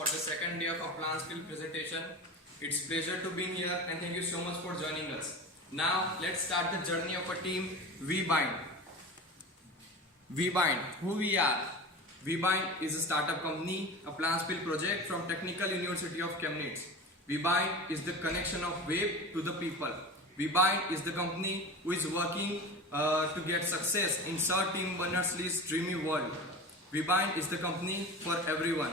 for the second day of our plant skill presentation. It's pleasure to be here and thank you so much for joining us. Now let's start the journey of a team WEBIND. WEBIND, who we are? WEBIND is a startup company, a plant skill project from Technical University of Chemnitz. WEBIND is the connection of web to the people. WEBIND is the company who is working to get success in Sir Tim Berners-Lee's dreamy world. WEBIND is the company for everyone.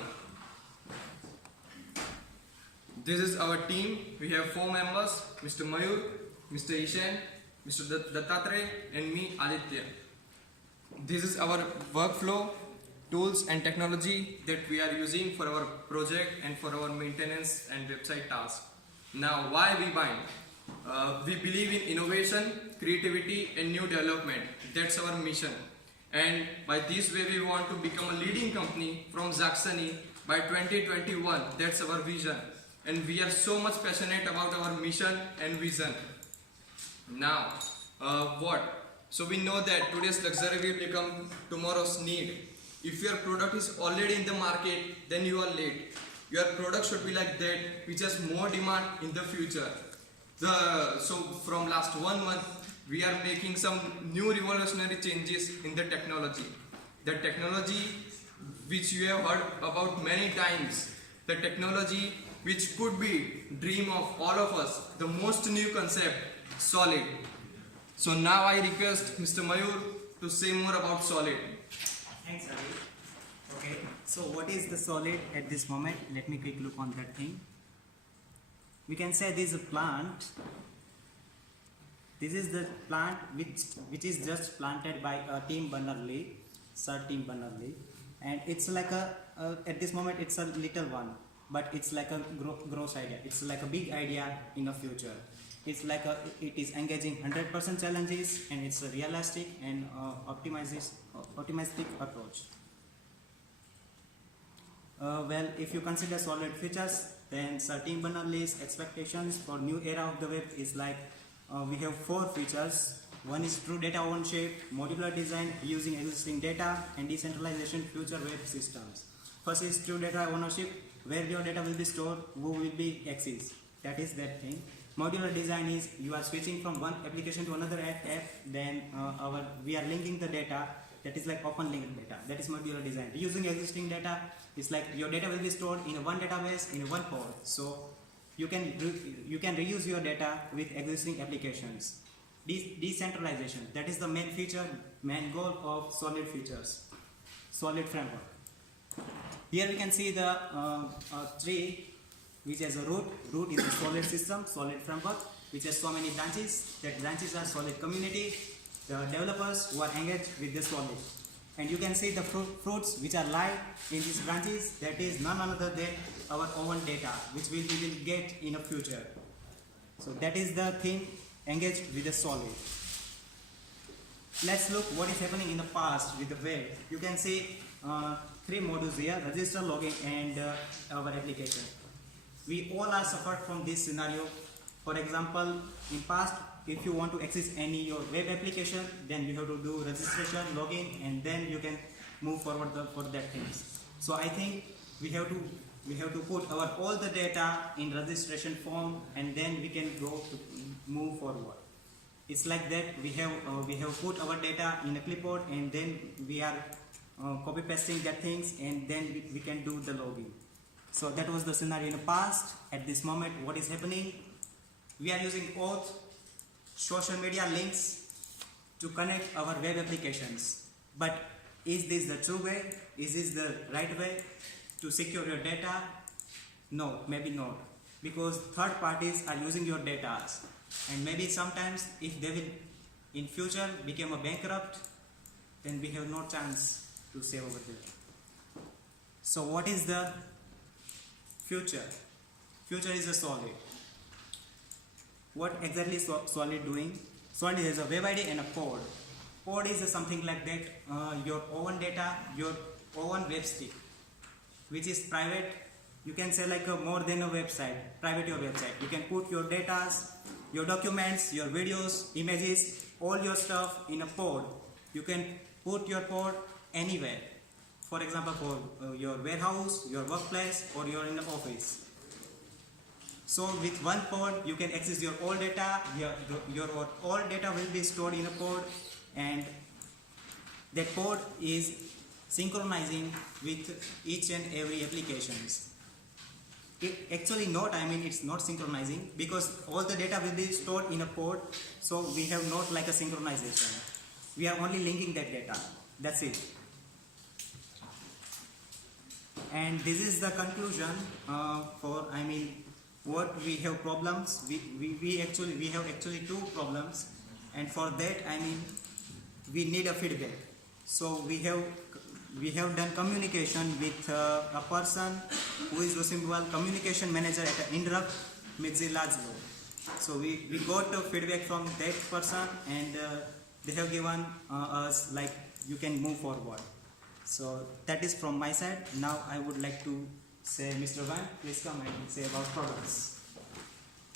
This is our team. We have 4 members, Mr. MAYUR, Mr. YICHEN, Mr. DATTATREYA and me, ADITYA. This is our workflow, tools and technology that we are using for our project and for our maintenance and website tasks. Now, why WEBIND? We believe in innovation, creativity and new development. That's our mission. And by this way we want to become a leading company from Saxony by 2021. That's our vision. And we are so much passionate about our mission and vision. Now, what? So we know that today's luxury will become tomorrow's need. If your product is already in the market, then you are late. Your product should be like that, which has more demand in the future. So from last 1 month, we are making some new revolutionary changes in the technology. The technology which you have heard about many times. The technology which could be dream of all of us. The most new concept, solid. So now I request Mr. MAYUR to say more about solid. Thanks, Ravi. Okay, so what is the solid at this moment? Let me quick look on that thing. We can say this is a plant. This is the plant which is just planted by Tim Berners-Lee, Sir Tim Berners-Lee, and it's like at this moment it's a little one, but it's like a gross idea. It's like a big idea in the future. It's like it is engaging 100% challenges, and it's a realistic and optimistic approach. Well, if you consider solid features, then Sir Tim Berners-Lee's expectations for new era of the web is like we have 4 features. One is true data ownership, modular design using existing data, and decentralization future web systems. First is true data ownership, where your data will be stored, who will be accessed. That is that thing. Modular design is you are switching from one application to another app, then we are linking the data. That is like open linked data. That is modular design. Using existing data, it's like your data will be stored in one database in one pod. So you can reuse your data with existing applications. Decentralization, that is the main feature, main goal of solid features, solid framework. Here we can see the tree which has a root. Root is a solid system, solid framework, which has so many branches. That branches are solid community, the developers who are engaged with the solid. And you can see the fruits which are live in these branches. That is none other than our own data, which we will get in the future. So that is the thing, engaged with the solid. Let's look what is happening in the past with the web. You can see 3 modules here: register, login, and our application. We all are suffered from this scenario. For example, in past, if you want to access any your web application, then you have to do registration, login, and then you can move forward for that things. So I think we have to put our all the data in registration form, and then we can go to move forward. It's like that. We have put our data in a clipboard, and then we are copy pasting that things, and then we can do the login. So that was the scenario in the past. At this moment, what is happening? We are using both social media links to connect our web applications. But is this the true way? Is this the right way to secure your data? No, maybe not. Because third parties are using your data. And maybe sometimes if they will in future become a bankrupt, then we have no chance to save over there. So what is the future? Future is a solid. What exactly is solid doing? Solid is a WebID and a pod. Pod is something like that, your own data, your own web stick, which is private. You can say like more than a website, private your website. You can put your data, your documents, your videos, images, all your stuff in a pod. You can put your pod anywhere. for example, for your warehouse, your workplace, or you're in the office. So with one port, you can access your all data. Your all data will be stored in a port, and that port is synchronizing with each and every applications. Actually not, it's not synchronizing, because all the data will be stored in a port, so we have not like a synchronization. We are only linking that data. That's it. And this is the conclusion for, what we have problems. We have actually two problems, and for that, we need a feedback. So we have done communication with a person who is responsible communication manager at INRUPT, Lazlo. So we got feedback from that person, and they have given us like you can move forward. So that is from my side. Now I would like to say, Mr. Wang, please come and say about products.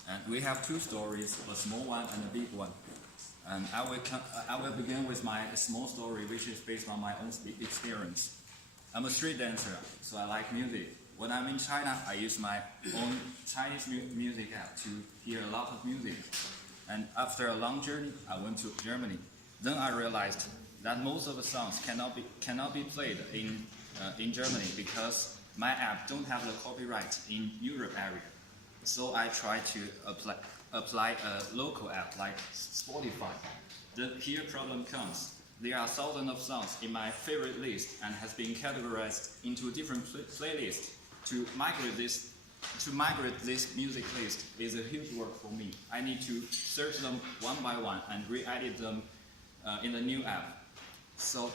And we have two stories, a small one and a big one. And I will begin with my small story, which is based on my own experience. I'm a street dancer, so I like music. When I'm in China, I use my own Chinese music app to hear a lot of music. And after a long journey, I went to Germany. Then I realized that most of the songs cannot be played in Germany because my app don't have the copyright in Europe area. So I tried to apply a local app like Spotify. Here problem comes. There are thousands of songs in my favorite list and has been categorized into different playlists. To migrate this music list is a huge work for me. I need to search them one by one and re-edit them in the new app. So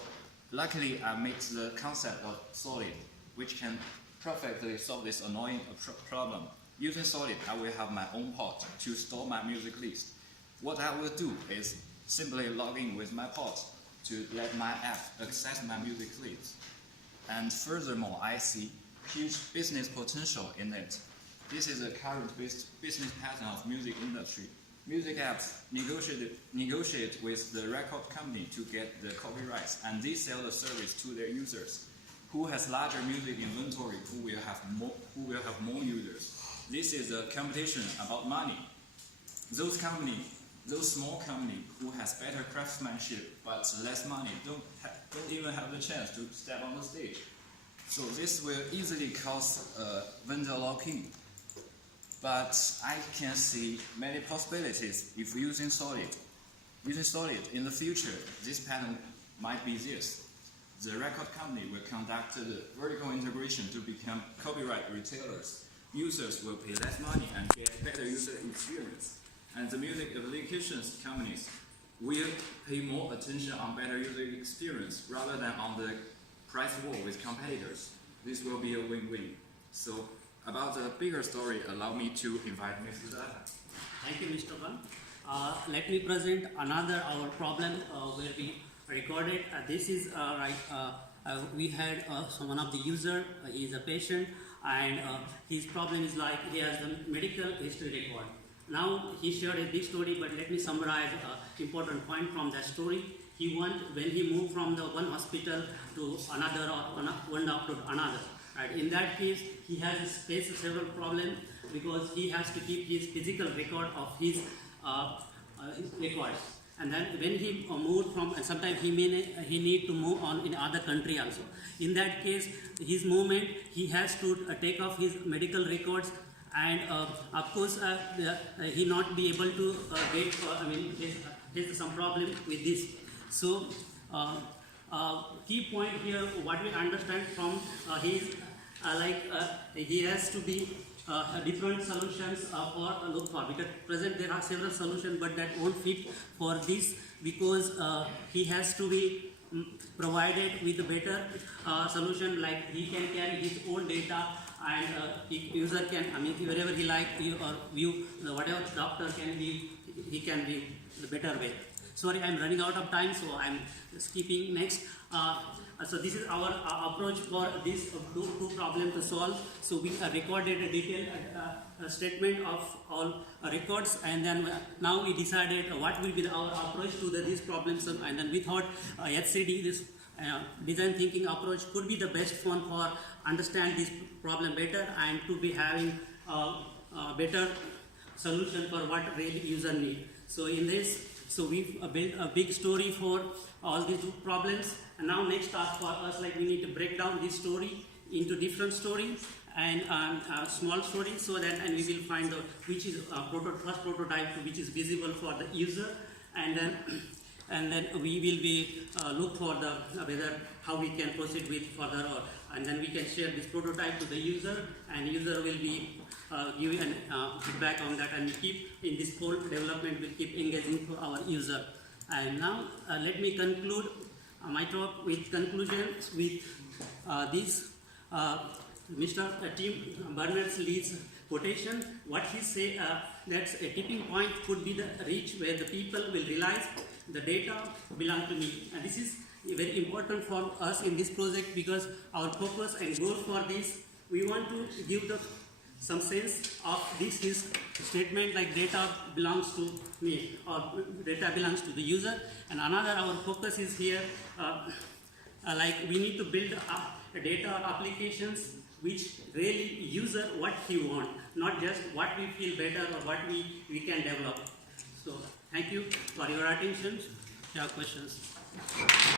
luckily I made the concept of Solid, which can perfectly solve this annoying problem. Using Solid, I will have my own port to store my music list. What I will do is simply log in with my port to let my app access my music list. And furthermore, I see huge business potential in it. This is a current business pattern of music industry. Music apps negotiate with the record company to get the copyrights, and they sell the service to their users. Who has larger music inventory, who will have more users. This is a competition about money. Those small companies who has better craftsmanship but less money don't even have the chance to step on the stage. So this will easily cause vendor lock-in. But I can see many possibilities if using Solid. Using Solid in the future, this pattern might be this. The record company will conduct the vertical integration to become copyright retailers. Users will pay less money and get better user experience. And the music applications companies will pay more attention on better user experience rather than on the price war with competitors. This will be a win-win. So about the bigger story, allow me to invite Mr. Datta. Thank you, Mr. Van. Let me present our problem where we recorded. This is we had one of the user. He is a patient, and his problem is like he has the medical history record. Now he shared a big story, but let me summarize important point from that story. When he moved from the one hospital to another or one doctor to another. Right. In that case, he has faced several problems because he has to keep his physical record of his records. And then when he moved from, and sometimes he need to move on in other country also. In that case, his movement, he has to take off his medical records, and of course he not be able to get. There's some problem with this. So key point here, what we understand from his he has to be different solutions for look for. Because present there are several solutions, but that won't fit for this because he has to be provided with a better solution, like he can carry his own data, and user can, wherever he like or view whatever doctor can be, he can be the better way. Sorry, I'm running out of time, so I'm skipping next. So this is our approach for this two problems to solve. So we recorded a detailed statement of all records, and then now we decided what will be our approach to these problems, and then we thought HCD, this design thinking approach could be the best one for understand this problem better and to be having a better solution for what really user need. So in this, so we've built a big story for all these problems, and now next task for us, like we need to break down this story into different stories and small stories, so that and we will find out which is first prototype which is visible for the user, and then we will be look for the whether how we can proceed with further, or and then we can share this prototype to the user, and user will be give an feedback on that, and keep in this whole development will keep engaging for our user. And now let me conclude my talk with conclusions with this Mr. Tim Berners-Lee's quotation. What he say that's a tipping point could be the reach where the people will realize the data belong to me, and this is very important for us in this project, because our focus and goal for this, we want to give some sense of this his statement, like data belongs to me or data belongs to the user. And another, our focus is here like we need to build a data applications which really user what he want, not just what we feel better or what we can develop. So thank you for your attention. If you have questions.